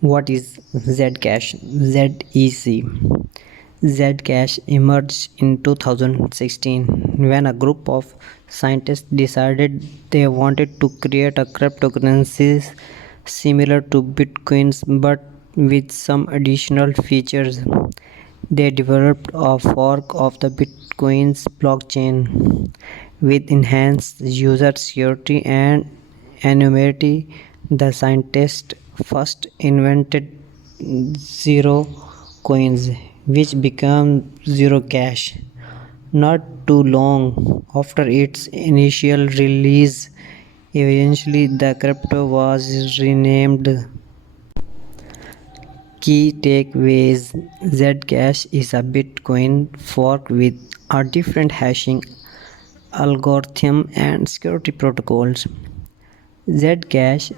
What is Zcash? ZEC. Zcash emerged in 2016 when a group of scientists decided they wanted to create a cryptocurrency similar to Bitcoins but with some additional features. They developed a fork of the Bitcoin's blockchain with enhanced user security and anonymity. The scientists first invented zero coins, which became zero cash. Not too long after its initial release, eventually the crypto was renamed. Key takeaways: Zcash is a Bitcoin fork with a different hashing algorithm and security protocols. Zcash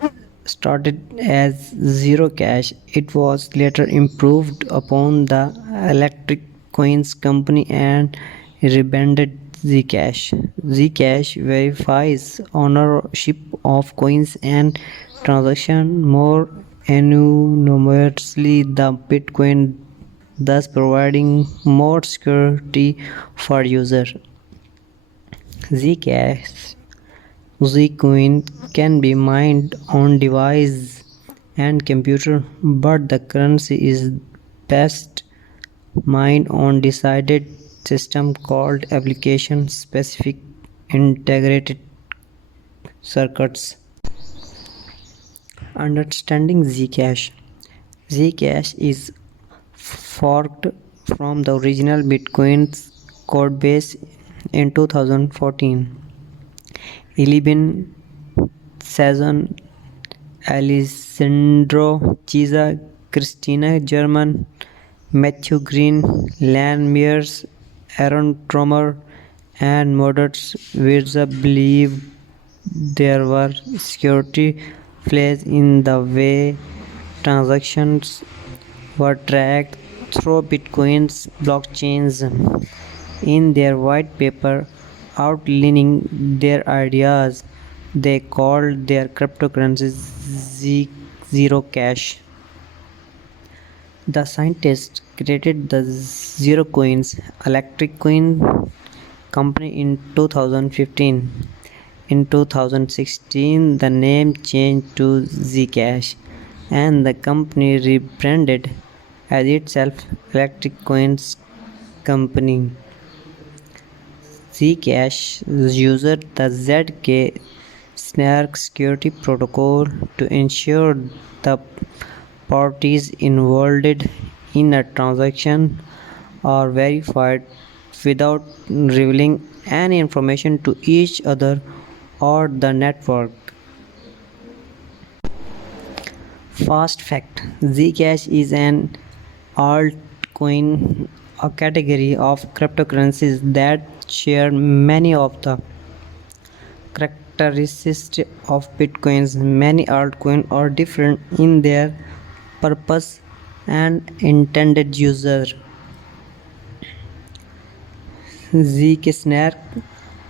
started as Zero Cash. It was later improved upon the Electric Coins Company and rebranded Zcash. Zcash verifies ownership of coins and transaction more anonymously than Bitcoin, thus providing more security for users. Zcash Zcoin can be mined on device and computer, but the currency is best mined on decided system called application specific integrated circuits. Understanding Zcash. Zcash is forked from the original Bitcoin's codebase in 2014. 11 Sazon, Alessandro Chiesa, Christina German, Matthew Green, Lan Mears, Aaron Tromer, and Moderates Wirza believed there were security flaws in the way transactions were tracked through Bitcoin's blockchains. In their white paper outlining their ideas, they called their cryptocurrency Zero Cash. The scientists created the Zero Coins Electric Coin Company in 2015. In 2016, the name changed to Zcash, and the company rebranded as itself Electric Coins Company. Zcash uses the ZK snark security protocol to ensure the parties involved in a transaction are verified without revealing any information to each other or the network. Fast fact: Zcash is an altcoin, a category of cryptocurrencies that share many of the characteristics of Bitcoins. Many altcoins are different in their purpose and intended user. Zcash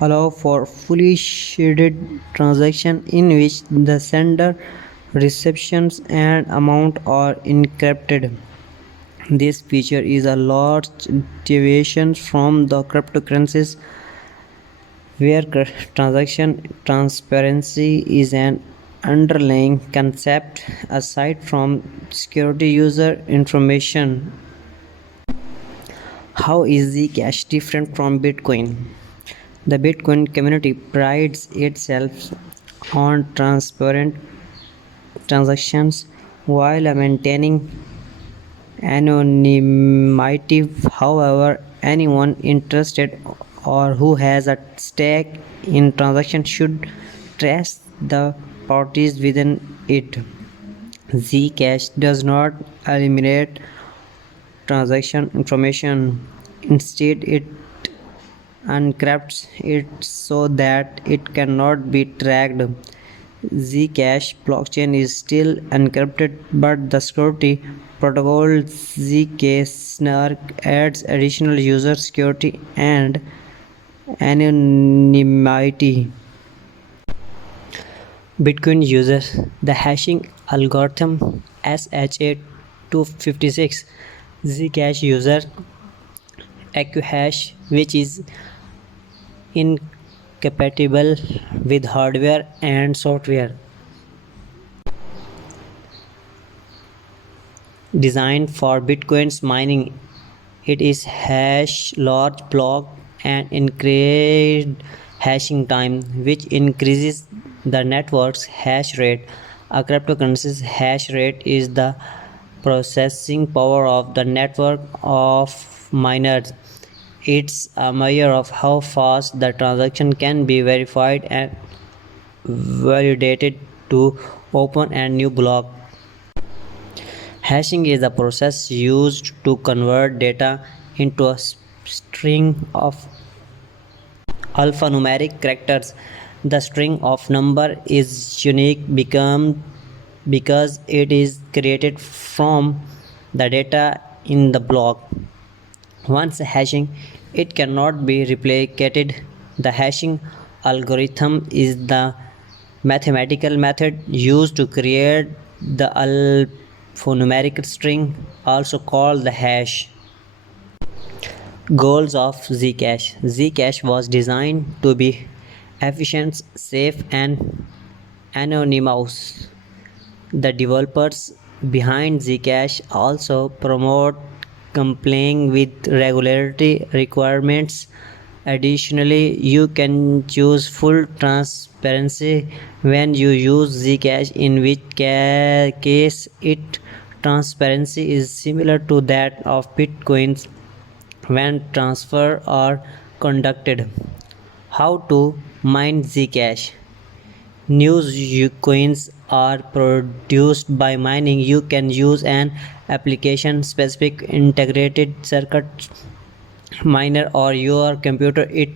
allow for fully sharded transaction in which the sender, receptions, and amount are encrypted. This feature is a large deviation from the cryptocurrencies where transaction transparency is an underlying concept aside from security user information. How is Zcash different from Bitcoin? The Bitcoin community prides itself on transparent transactions while maintaining anonymity. However, anyone interested or who has a stake in transaction should trace the parties within it. Zcash does not eliminate transaction information. Instead, it encrypts it so that it cannot be tracked. Zcash blockchain is still encrypted, but the security protocol Zk-SNARK adds additional user security and anonymity. Bitcoin uses the hashing algorithm SHA-256 Zcash user hash, which is incompatible with hardware and software, designed for Bitcoin's mining. It is hash large block and increased hashing time, which increases the network's hash rate. A cryptocurrency's hash rate is the processing power of the network of miners. It's a measure of how fast the transaction can be verified and validated to open a new block. Hashing is a process used to convert data into a string of alphanumeric characters. The string of number is unique because it is created from the data in the block. Once hashing, it cannot be replicated. The hashing algorithm is the mathematical method used to create the alphanumeric string, also called the hash. Goals of Zcash. Zcash was designed to be efficient, safe, and anonymous. The developers behind Zcash also promote complying with regulatory requirements. Additionally, you can choose full transparency when you use Zcash, in which case its transparency is similar to that of Bitcoin's when transfer are conducted. How to mine Zcash? New coins are produced by mining. You can use an application specific integrated circuit miner or your computer. It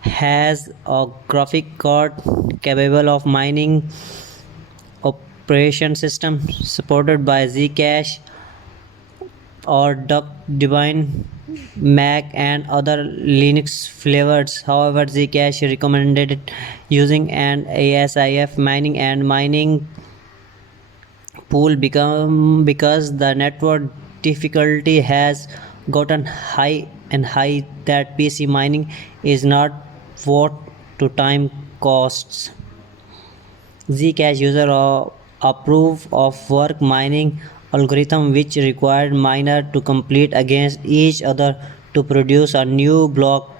has a graphic card capable of mining operation system supported by Zcash or Duck Divine, Mac, and other Linux flavors. However, Zcash recommended using an ASIF mining and mining pool because the network difficulty has gotten high and high that PC mining is not worth to time costs. Zcash user a proof of work mining algorithm which required miner to complete against each other to produce a new block.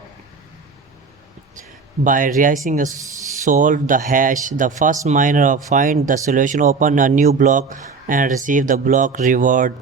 By realizing solve the hash, the first miner find the solution, open a new block, and receive the block reward.